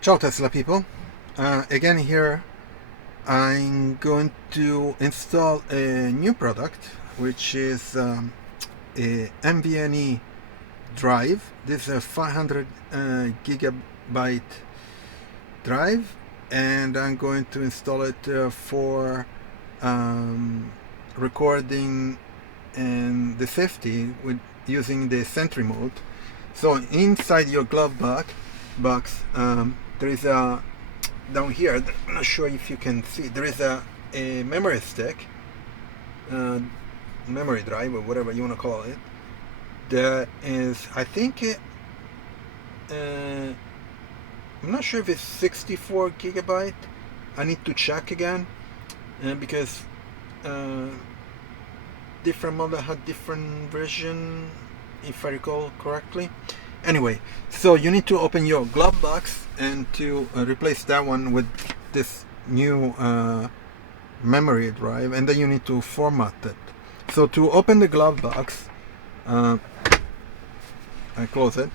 Ciao Tesla people. Again here I'm going to install a new product which is a NVMe drive. This is a 500 gigabyte drive, and I'm going to install it for recording and the safety with using the Sentry Mode. So inside your glove box there is a, down here, I'm not sure if you can see, there is a memory stick, memory drive, or whatever you want to call it, that is, I think I'm not sure if it's 64 gigabyte. I need to check again, because different model had different version, if I recall correctly. Anyway, so you need to open your glove box and to replace that one with this new memory drive, and then you need to format it. So to open the glove box, I close it.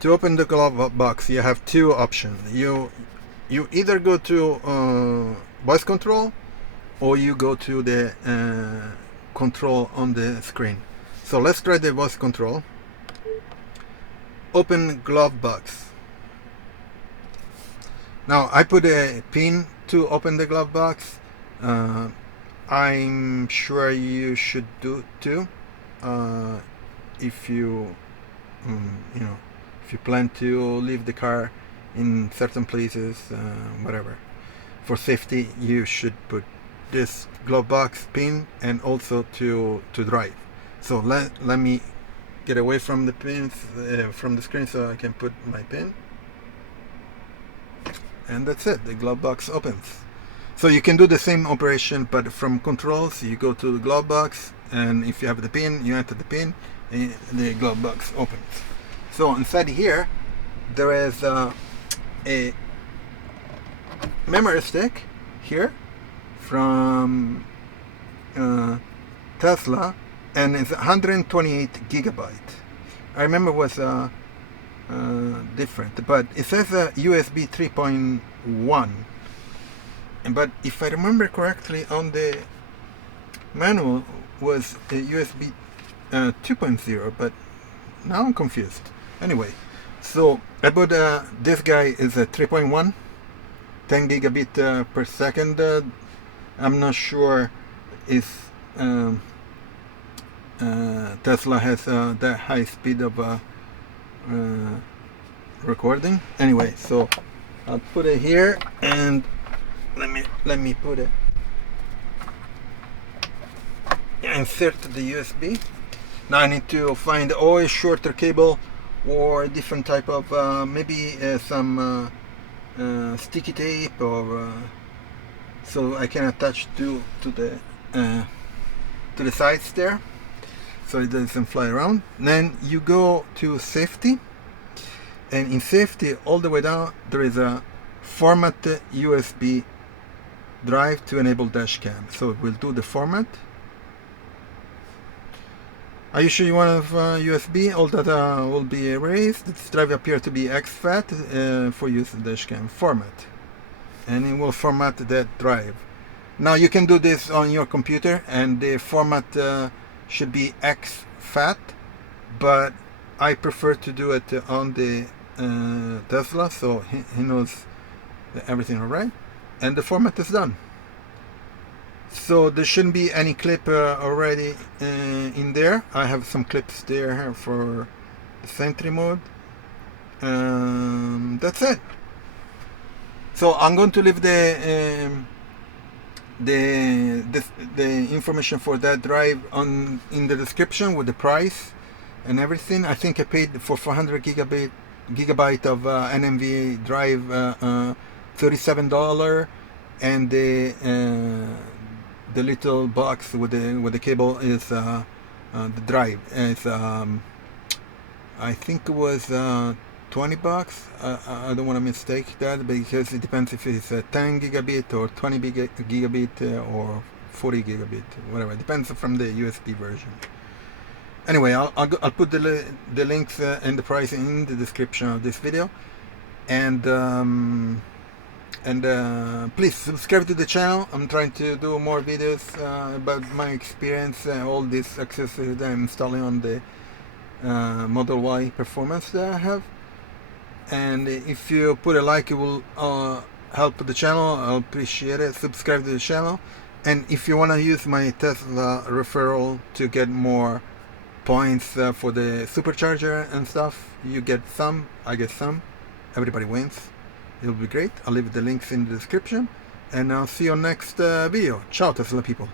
To open the glove box, you have two options. You either go to voice control, or you go to the control on the screen. So let's try the voice control. Open glove box. Now I put a pin to open the glove box. I'm sure you should do too, if you if you plan to leave the car in certain places, whatever. For safety, you should put this glove box pin, and also to drive. So let me get away from the pins, from the screen, so I can put my pin, and that's it. The glove box opens. So you can do the same operation, but from controls you go to the glove box, and if you have the pin, you enter the pin, and the glove box opens. So inside here there is a memory stick here from Tesla, and it's 128 gigabyte. I remember it was different, but it says USB 3.1. But if I remember correctly, on the manual was a USB 2.0, but now I'm confused. Anyway, so I bought this guy is a 3.1, 10 gigabit per second. I'm not sure if Tesla has that high speed of recording. Anyway, so I'll put it here, and let me put it, insert the USB. Now I need to find or a shorter cable, or a different type of maybe some sticky tape, or so I can attach to the sides there, so it doesn't fly around. Then you go to safety, and in safety all the way down there is a format USB drive to enable dash cam. So we'll do the format. Are you sure you want USB? All data will be erased. This drive appears to be exFAT for use in dash cam format, and it will format that drive. Now you can do this on your computer, and the format should be exFAT, but I prefer to do it on the Tesla, so he knows everything alright, and the format is done. So there shouldn't be any clip already in there. I have some clips there for the Sentry Mode. That's it. So I'm going to leave the information for that drive in the description with the price and everything. I think I paid for 400 gigabyte of NVMe drive $37, and the little box with the cable is the drive. It's I think it was $20. I don't want to mistake that, because it depends if it's 10 gigabit or 20 gigabit or 40 gigabit, whatever. It depends from the USB version. Anyway, I'll put the links and the price in the description of this video. and please subscribe to the channel. I'm trying to do more videos about my experience, all these accessories that I'm installing on the Model Y performance that I have. And if you put a like, it will help the channel. I'll appreciate it. Subscribe to the channel. And if you want to use my Tesla referral to get more points for the Supercharger and stuff, you get some, I get some, everybody wins. It'll be great. I'll leave the links in the description, and I'll see you on next video. Ciao, Tesla people.